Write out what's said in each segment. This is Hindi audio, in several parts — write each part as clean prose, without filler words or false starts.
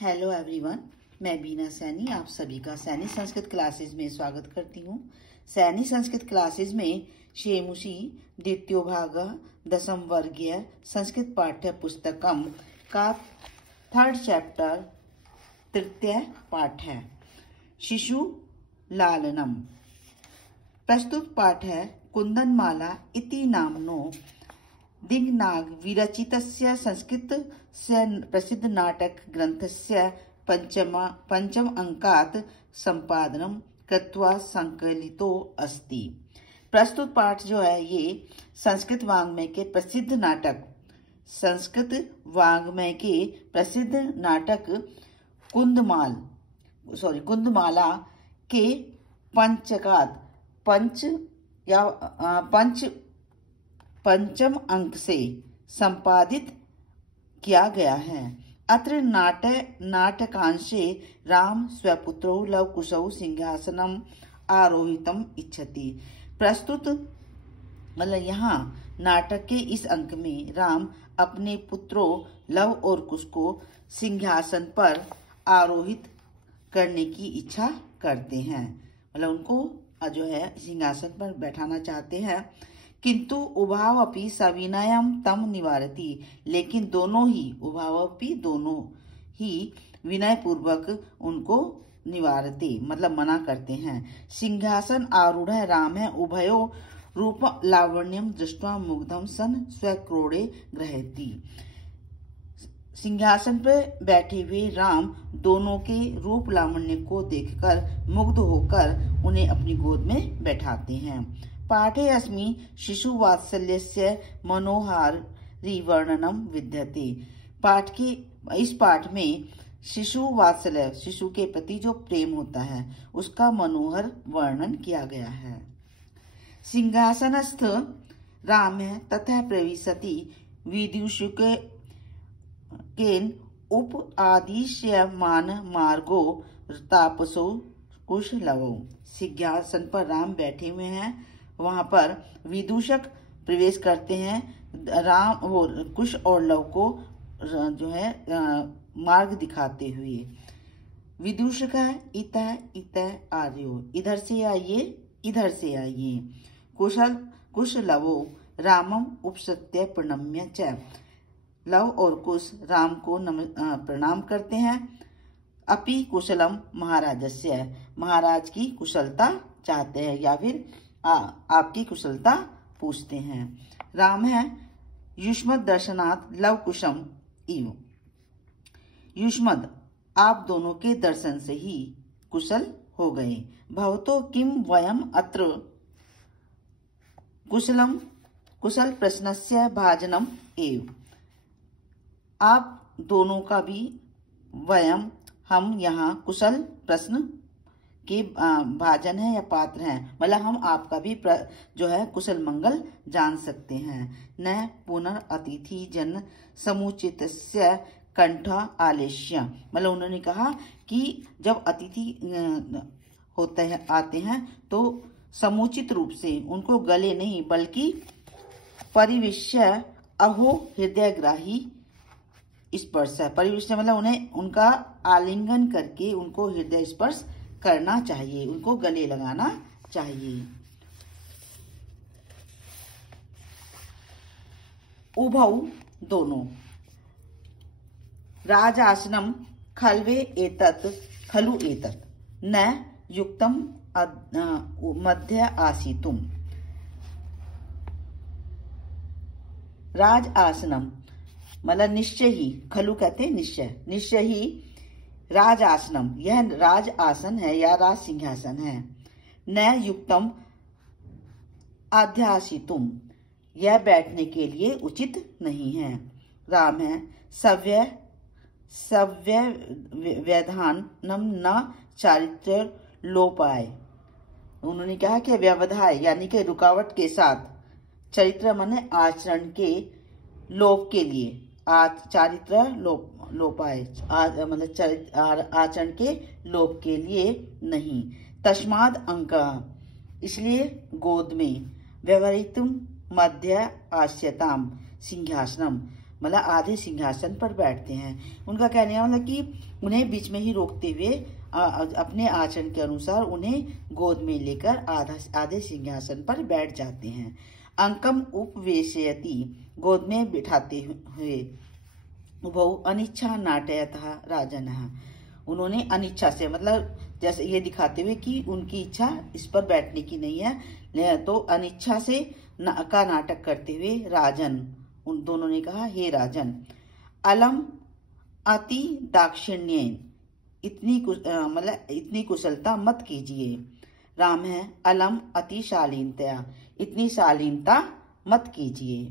हेलो एवरीवन, मैं बीना सैनी आप सभी का सैनी संस्कृत क्लासेस में स्वागत करती हूँ। सैनी संस्कृत क्लासेस में शेमुषी द्वितीय भाग 10वीं वर्गीय संस्कृत पाठ्य पुस्तकम का 3rd चैप्टर तृतीय पाठ है शिशु लालनम। प्रस्तुत पाठ है कुंदनमाला इति नाम्नो दिङ्नाग विरचितस्य संस्कृतस्य प्रसिद्ध नाटक ग्रन्थस्य पंचम अंकात् संपादनं कृत्वा संकलितो अस्ति। प्रस्तुत पाठ जो है ये संस्कृत वाङ्मय के प्रसिद्ध नाटक कुंदमाला के पंचम अंक से संपादित किया गया है। अत्र नाटकांशे राम स्वपुत्रौ लवकुशौ सिंहासनम आरोहितम इच्छति। प्रस्तुत मतलब यहाँ नाटक के इस अंक में राम अपने पुत्रों लव और कुश को सिंहासन पर आरोहित करने की इच्छा करते हैं, मतलब उनको जो है सिंहासन पर बैठाना चाहते हैं। किंतु उभावपि सविनयम तम निवारति, लेकिन दोनों ही विनय पूर्वक उनको निवारते मतलब मना करते हैं। सिंहासन आरूढ़ राम है उभयो रूप लावण्यम दृष्ट्वा मुग्धम सन स्वक्रोड़े ग्रहति। सिंहासन पर बैठे हुए राम दोनों के रूप लावण्य को देखकर मुग्ध होकर उन्हें अपनी गोद में बैठाते हैं। पाठे अस्मि शिशु वात्सल्यस्य मनोहारी वर्णनम विद्यते। इस पाठ में शिशु वात्सल्य, शिशु के प्रति जो प्रेम होता है उसका मनोहर वर्णन किया गया है। सिंहासनस्थ राम तथा प्रविशति विदूषकेन उप आदिश्यमान मार्गो तापसो कुशलवो। सिंहासन पर राम बैठे हुए हैं, वहां पर विदूषक प्रवेश करते हैं राम और कुश और लव को जो है मार्ग दिखाते हुए। विदूषक है इत आर्यो, इधर से आइए। कुश लवो रामम उपसत्य प्रणम्य च। लव और कुश राम को प्रणाम करते हैं। अपि कुशलम महाराजस्य, महाराज की कुशलता चाहते हैं या फिर आपकी कुशलता पूछते हैं। राम है युष्मद दर्शनात् लव कुशम इव। युष्मद आप दोनों के दर्शन से ही कुशल हो गए। भवतो किम वयम अत्र कुशल प्रश्नस्य भाजनम एव। आप दोनों का भी हम यहाँ कुशल प्रश्न के भाजन है या पात्र हैं, मतलब हम आपका भी जो है कुशल मंगल जान सकते हैं। न पुनरअतिथि जन समुचितस्य कंठ आलेश्य, मतलब उन्होंने कहा कि जब अतिथि आते हैं तो समुचित रूप से उनको गले नहीं बल्कि परिविश्य अहो हृदयग्राही स्पर्श है। परिविश्य मतलब उन्हें उनका आलिंगन करके उनको हृदय स्पर्श करना चाहिए, उनको गले लगाना चाहिए। उभौ दोनों राजासनम खलु एतत् न युक्तम मध्य आसीतुम। राज आसनम मतलब निश्चय ही, खलु कहते निश्चय ही राज आसनम, यह राज आसन है या राज सिंहासन है। न युक्तम आध्यासितुम, यह बैठने के लिए उचित नहीं है। राम है सव्य व्यवधानम न चारित्र लोपाय। उन्होंने कहा कि व्यवधाय यानी कि रुकावट के साथ, चरित्र माने आचरण के लोप के लिए, चारित्र लोपाय मतलब आचरण के लोप के लिए नहीं। तस्माद अंक, इसलिए गोद में। व्यवहरितुम मध्य आस्यताम सिंहासनम, मतलब आधे सिंहासन पर बैठते हैं। उनका कहने का मतलब कि उन्हें बीच में ही रोकते हुए अपने आचरण के अनुसार उन्हें गोद में लेकर आधे सिंहासन पर बैठ जाते हैं। अंकम उपवेशयति, गोद में बिठाते हुए। उभौ अनिच्छा नाटयतः राजनः, उन्होंने अनिच्छा से, मतलब जैसे ये दिखाते हुए कि उनकी इच्छा इस पर बैठने की नहीं है, तो अनिच्छा से का नाटक करते हुए राजन, उन दोनों ने कहा, हे राजन, अलम अति दाक्षिण्येन, इतनी कुशलता मत कीजिए। राम है, अलम अति शालीनतया, इतनी शालीनता मत कीजिए।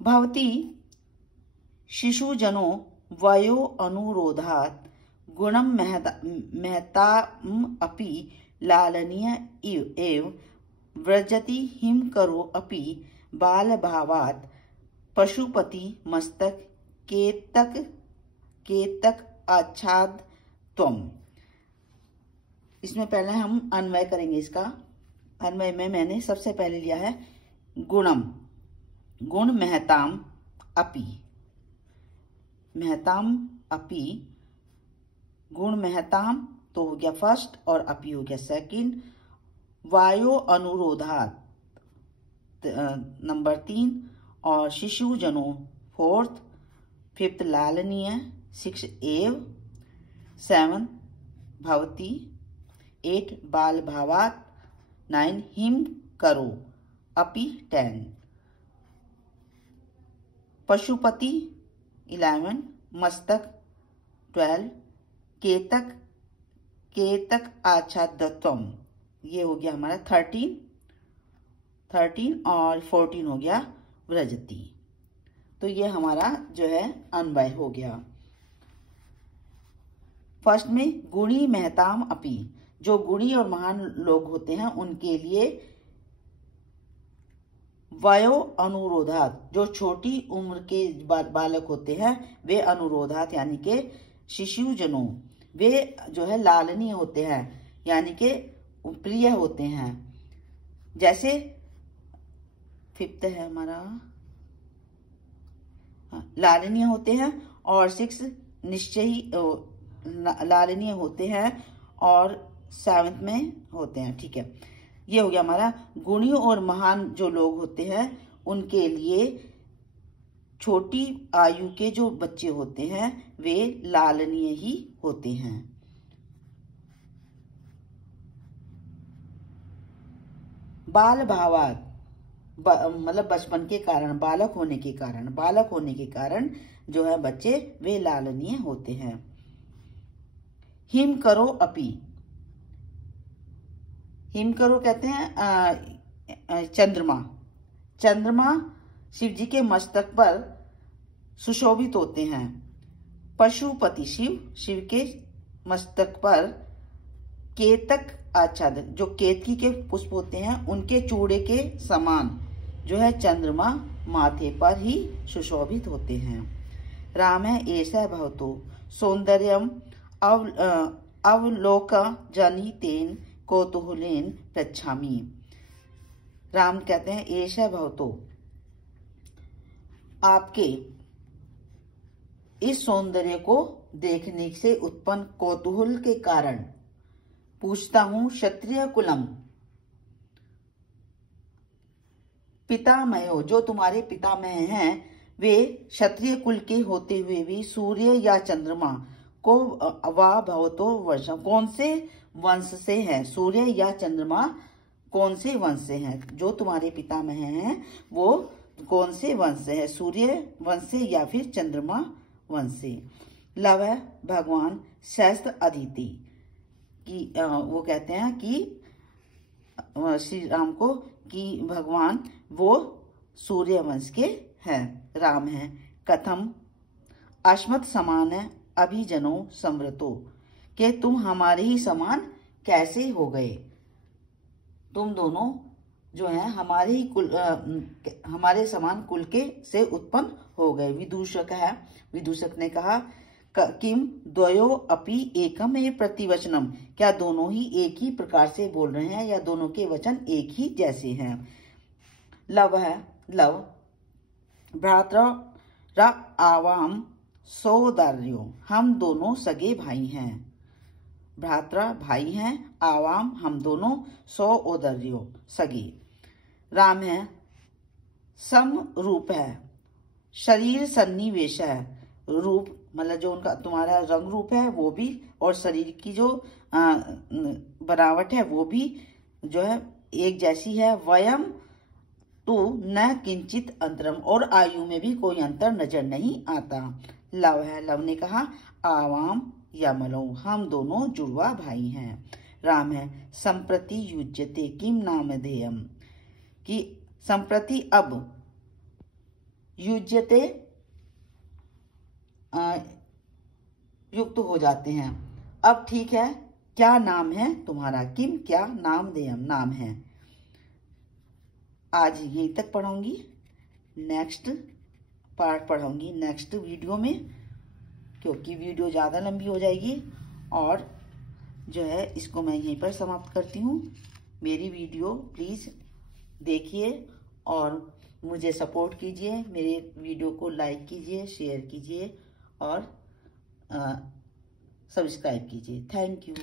भवती शिशुजनों वयो अनुरोधात् गुणम महताम अपि लालनीय एव व्रजति हिम करो अपि बाल भावात् पशुपति मस्तक केतक आच्छाद त्वम। इसमें पहले हम अन्वय करेंगे। इसका अन्वय में मैंने सबसे पहले लिया है गुणम, गुण महताम अपि, महताम अपि, गुण महताम तो हो गया फर्स्ट और अपि हो गया सेकंड। वायो अनुरोधात नंबर 3 और शिशु जनों 4th, 5th लालनीय, 6 एव, 7 भवती, 8 बाल भावात, 9 हिम करो अपि 10, पशुपति 11, मस्तक 12, केतक आच्छादत्वम, ये हो गया हमारा 13 और 14 हो गया व्रजति। तो ये हमारा जो है अन्वय हो गया। फर्स्ट में गुणी महताम अपि, जो गुणी और महान लोग होते हैं उनके लिए वयो अनुरोधात, जो छोटी उम्र के बालक होते हैं वे अनुरोधात यानी के शिशु जनों, वे जो है लालनीय होते हैं यानी के प्रिय होते हैं। जैसे 5th है हमारा, लालनीय होते हैं, और 6 निश्चयी लालनीय होते हैं, और 7th में होते हैं। ठीक है, ये हो गया हमारा गुणी और महान जो लोग होते हैं उनके लिए छोटी आयु के जो बच्चे होते हैं वे लालनीय ही होते हैं। बाल भावात, मतलब बचपन के कारण, बालक होने के कारण जो है बच्चे वे लालनीय होते हैं। हिम करो अपि, हिम करो कहते हैं चंद्रमा शिव जी के मस्तक पर सुशोभित होते हैं। पशुपति शिव के मस्तक पर केतक आच्छादित, जो केतकी के पुष्प होते हैं उनके चूड़े के समान जो है चंद्रमा माथे पर ही सुशोभित होते हैं। राम है, ऐसा भवतो सौंदर्यम अवलोक जनितेन कौतूहलेन पृच्छामि। राम कहते हैं, ऐसा भवतो, आपके इस सौंदर्य को देखने से उत्पन्न कौतूहल के कारण पूछता हूं। क्षत्रिय कुलम पितामहो, जो तुम्हारे पितामह हैं वे क्षत्रिय कुल के होते हुए भी सूर्य या चंद्रमा को वा भवतो वर्ष, कौन से वंश से है, सूर्य या चंद्रमा कौन से वंश से हैं, जो तुम्हारे पितामह हैं वो कौन से वंश से है, सूर्य वंश से या फिर चंद्रमा वंश से। लव है भगवान शास्त्र अदिति की, वो कहते हैं कि श्री राम को कि भगवान वो सूर्य वंश के हैं। राम है, कथम अश्मत समान है अभिजनो समृतो, के तुम हमारे ही समान कैसे हो गए, तुम दोनों जो है हमारे ही कुल, हमारे समान कुल के से उत्पन्न हो गए। विदूषक है, विदूषक ने कहा किम द्वयो अपि एकम ए प्रतिवचनम, क्या दोनों ही एक ही प्रकार से बोल रहे हैं या दोनों के वचन एक ही जैसे हैं। लव है, लव भ्रातृ आवाम सोदर्यो, हम दोनों सगे भाई हैं। भ्रात्रा भाई हैं, आवाम हम दोनों, सोदर्यो सगे। राम है सम रूप है, शरीर सन्निवेश है। रूप मतलब जो उनका तुम्हारा रंग रूप है वो भी, और शरीर की जो बनावट है वो भी जो है एक जैसी है। वयम तो न किंचित अंतरम, और आयु में भी कोई अंतर नजर नहीं आता। लव है, लव ने कहा आवाम यमलो, हम दोनों जुड़वा भाई हैं। राम है संप्रति युज्यते किम नामधेयम, कि संप्रति अब, युज्यते युक्त हो जाते हैं। अब ठीक है, क्या नाम है तुम्हारा, किम क्या नाम देयम नाम है। आज यहीं तक पढ़ाऊंगी, नेक्स्ट पार्ट पढ़ाऊंगी नेक्स्ट वीडियो में, क्योंकि वीडियो ज़्यादा लंबी हो जाएगी। और जो है इसको मैं यहीं पर समाप्त करती हूँ। मेरी वीडियो प्लीज़ देखिए और मुझे सपोर्ट कीजिए। मेरे वीडियो को लाइक कीजिए, शेयर कीजिए और सब्सक्राइब कीजिए। Thank you.